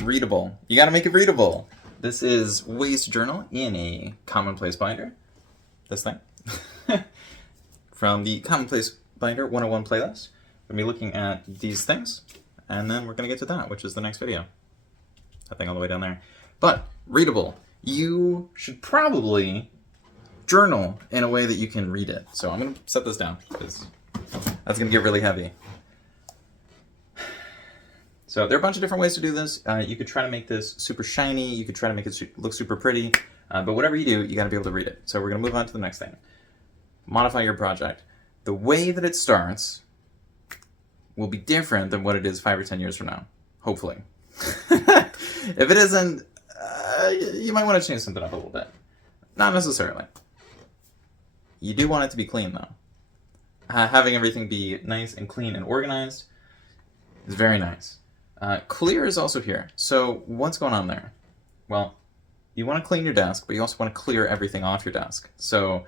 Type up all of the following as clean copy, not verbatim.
Readable. You gotta make it readable. This is Ways to Journal in a Commonplace binder. This thing. From the Commonplace Binder 101 playlist. We're going to be looking at these things, and then we're going to get to that, which is the next video. That thing all the way down there. But, readable. You should probably journal in a way that you can read it. So I'm going to set this down, because that's going to get really heavy. So there are a bunch of different ways to do this. You could try to make this super shiny. You could try to make it look super pretty. But whatever you do, you got to be able to read it. So we're going to move on to the next thing. Modify your project. The way that it starts will be different than what it is 5 or 10 years from now. Hopefully. If it isn't, you might want to change something up a little bit. Not necessarily. You do want it to be clean, though. Having everything be nice and clean and organized is very nice. Clear is also here. So what's going on there? Well, you want to clean your desk, but you also want to clear everything off your desk. So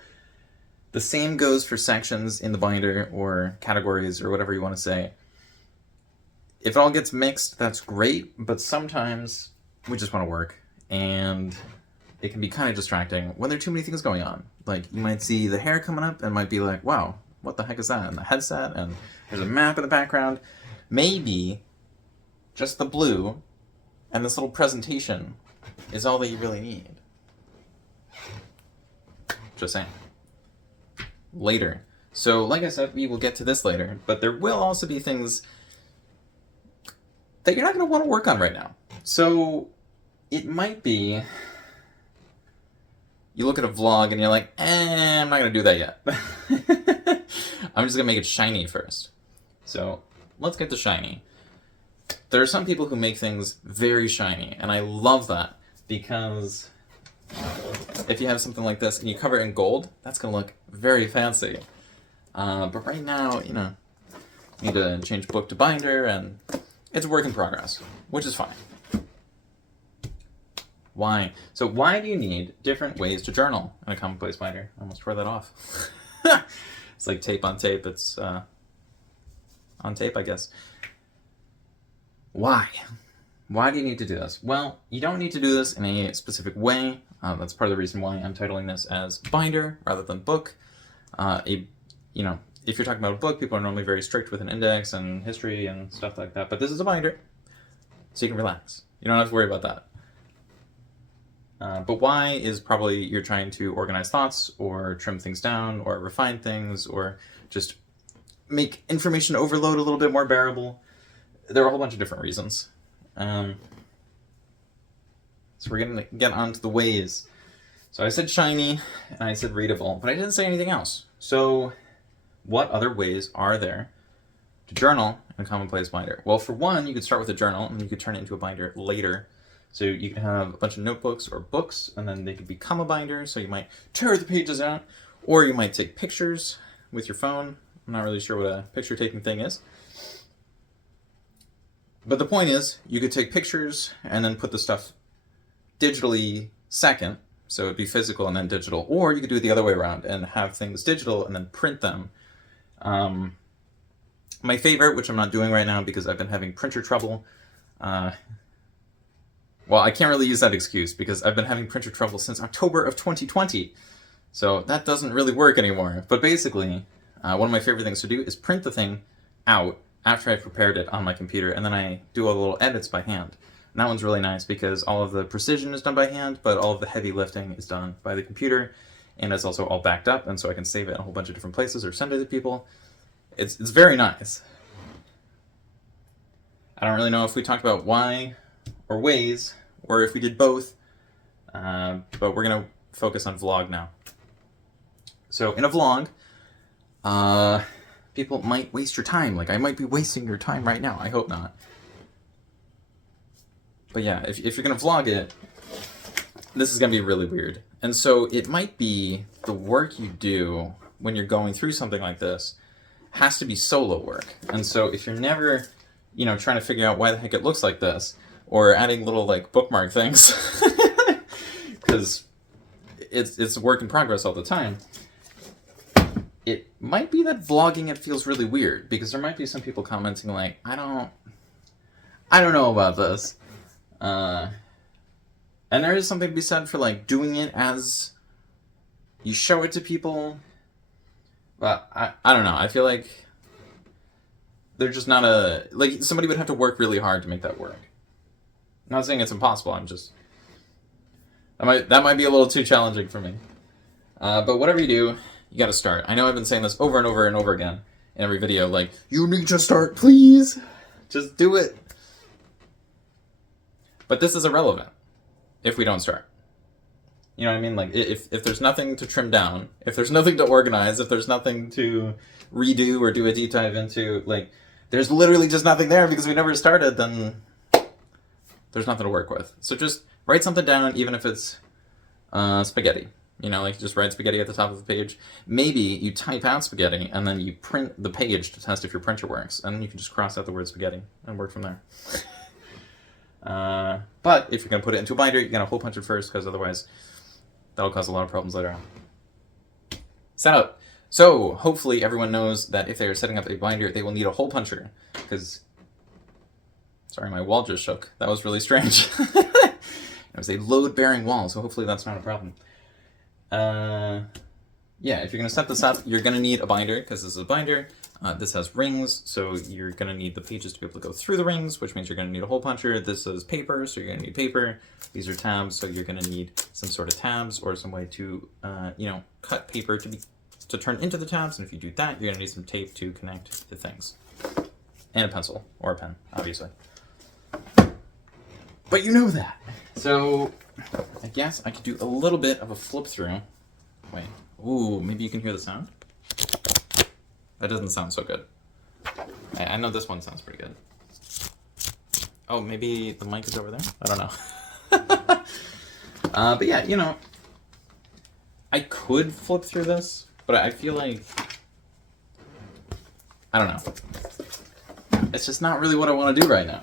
the same goes for sections in the binder or categories or whatever you want to say. If it all gets mixed, that's great, but sometimes we just want to work, and it can be kind of distracting when there are too many things going on. Like, you might see the hair coming up and might be like, wow, what the heck is that? And the headset, and there's a map in the background. Maybe just the blue and this little presentation is all that you really need. Just saying. Later. So, like I said, we will get to this later, but there will also be things that you're not going to want to work on right now. So, it might be you look at a vlog and you're like, I'm not going to do that yet. I'm just going to make it shiny first. So, let's get to shiny. There are some people who make things very shiny, and I love that, because if you have something like this and you cover it in gold, that's going to look very fancy. But right now, you need to change book to binder, and it's a work in progress, which is fine. Why? So why do you need different ways to journal in a Commonplace binder? I almost tore that off. It's like tape on tape. It's on tape, I guess. Why? Why do you need to do this? Well, you don't need to do this in a specific way. That's part of the reason why I'm titling this as binder rather than book. If you're talking about a book, people are normally very strict with an index and history and stuff like that. But this is a binder, so you can relax. You don't have to worry about that. But why is probably you're trying to organize thoughts or trim things down or refine things or just make information overload a little bit more bearable. There are a whole bunch of different reasons. So we're going to get on to the ways. So I said shiny, and I said readable, but I didn't say anything else. So what other ways are there to journal in a Commonplace binder? Well, for one, you could start with a journal, and you could turn it into a binder later. So you can have a bunch of notebooks or books, and then they could become a binder, so you might tear the pages out, or you might take pictures with your phone. I'm not really sure what a picture-taking thing is. But the point is, you could take pictures and then put the stuff digitally second, so it'd be physical and then digital, or you could do it the other way around and have things digital and then print them. My favorite, which I'm not doing right now because I've been having printer trouble, well, I can't really use that excuse because I've been having printer trouble since October of 2020, so that doesn't really work anymore. But basically, one of my favorite things to do is print the thing out after I've prepared it on my computer, and then I do all the little edits by hand. And that one's really nice because all of the precision is done by hand, but all of the heavy lifting is done by the computer, and it's also all backed up, and so I can save it in a whole bunch of different places or send it to people. It's very nice. I don't really know if we talked about why or ways, or if we did both, but we're going to focus on vlog now. So in a vlog, people might waste your time. Like, I might be wasting your time right now. I hope not. But yeah, if you're going to vlog it, this is going to be really weird. And so it might be the work you do when you're going through something like this has to be solo work. And so if you're never, trying to figure out why the heck it looks like this, or adding little, bookmark things, because it's a work in progress all the time, it might be that vlogging it feels really weird, because there might be some people commenting like, I don't know about this. And there is something to be said for like doing it as you show it to people. But I don't know. I feel like they're just not like somebody would have to work really hard to make that work. I'm not saying it's impossible. I'm just that might be a little too challenging for me. But whatever you do, you got to start. I know I've been saying this over and over and over again in every video. Like, you need to start, please. Just do it. But this is irrelevant if we don't start. You know what I mean? Like, if there's nothing to trim down, if there's nothing to organize, if there's nothing to redo or do a deep dive into, like, there's literally just nothing there because we never started, then there's nothing to work with. So just write something down, even if it's spaghetti. You know, like, just write spaghetti at the top of the page. Maybe you type out spaghetti, and then you print the page to test if your printer works, and then you can just cross out the word spaghetti and work from there. But if you're going to put it into a binder, you're going to hole punch it first, because otherwise that'll cause a lot of problems later on. Setup. So, hopefully everyone knows that if they're setting up a binder, they will need a hole puncher, because... Sorry, my wall just shook. That was really strange. It was a load-bearing wall, so hopefully that's not a problem. Yeah, if you're going to set this up, you're going to need a binder, because this is a binder. This has rings, so you're going to need the pages to be able to go through the rings, which means you're going to need a hole puncher. This is paper, so you're going to need paper. These are tabs, so you're going to need some sort of tabs or some way to, you know, cut paper to turn into the tabs. And if you do that, you're going to need some tape to connect the things. And a pencil, or a pen, obviously. But you know that. So, I guess I could do a little bit of a flip through. Wait. Ooh, maybe you can hear the sound? That doesn't sound so good. I know this one sounds pretty good. Oh, maybe the mic is over there? I don't know. But yeah, you know, I could flip through this, but I feel like, I don't know. It's just not really what I want to do right now.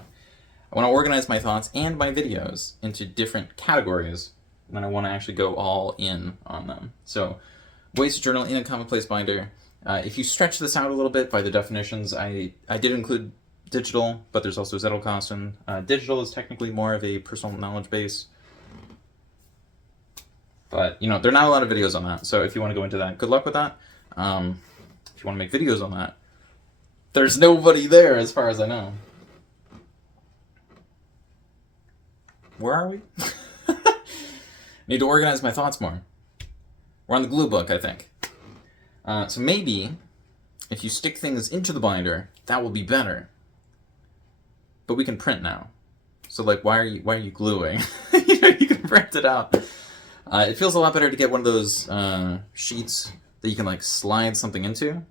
I want to organize my thoughts and my videos into different categories, and then I want to actually go all in on them. So, ways to journal in a Commonplace binder. If you stretch this out a little bit by the definitions, I did include digital, but there's also Zettelkasten. Digital is technically more of a personal knowledge base. But, you know, there are not a lot of videos on that, so if you want to go into that, good luck with that. If you want to make videos on that, there's nobody there as far as I know. Where are we? Need to organize my thoughts more. We're on the Gluebook, I think. So maybe, if you stick things into the binder, that will be better. But we can print now. So, like, why are you gluing? You know, you can print it out. It feels a lot better to get one of those sheets that you can, like, slide something into.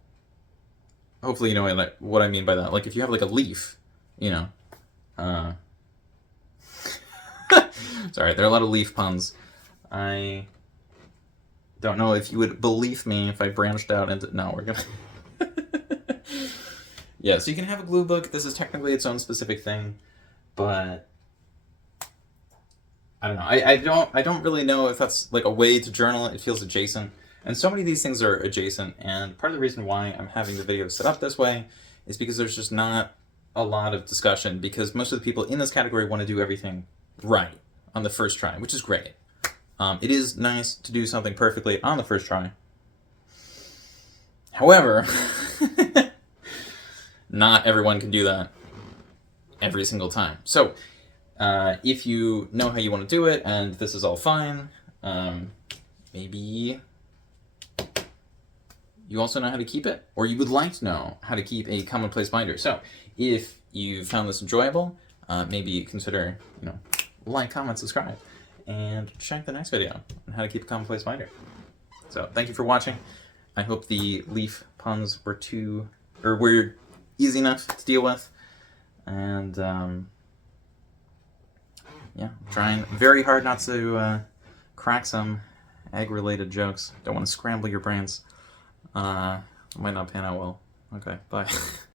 Hopefully you know what I mean by that. Like, if you have, like, a leaf, you know. Sorry, there are a lot of leaf puns. I don't know if you would believe me if I branched out into... No, we're gonna... Yeah, so you can have a Gluebook. This is technically its own specific thing, but... I don't know. I don't really know if that's like a way to journal it. It feels adjacent. And so many of these things are adjacent, and part of the reason why I'm having the video set up this way is because there's just not a lot of discussion, because most of the people in this category want to do everything right on the first try, which is great. It is nice to do something perfectly on the first try. However, not everyone can do that every single time. So, if you know how you want to do it, and this is all fine, maybe you also know how to keep it, or you would like to know how to keep a Commonplace binder. So, if you found this enjoyable, maybe consider, you know, like, comment, subscribe, and check the next video on how to keep a Commonplace binder. So, thank you for watching. I hope the leaf puns were easy enough to deal with, and yeah, I'm trying very hard not to crack some egg-related jokes. Don't want to scramble your brains. It might not pan out well. Okay, bye.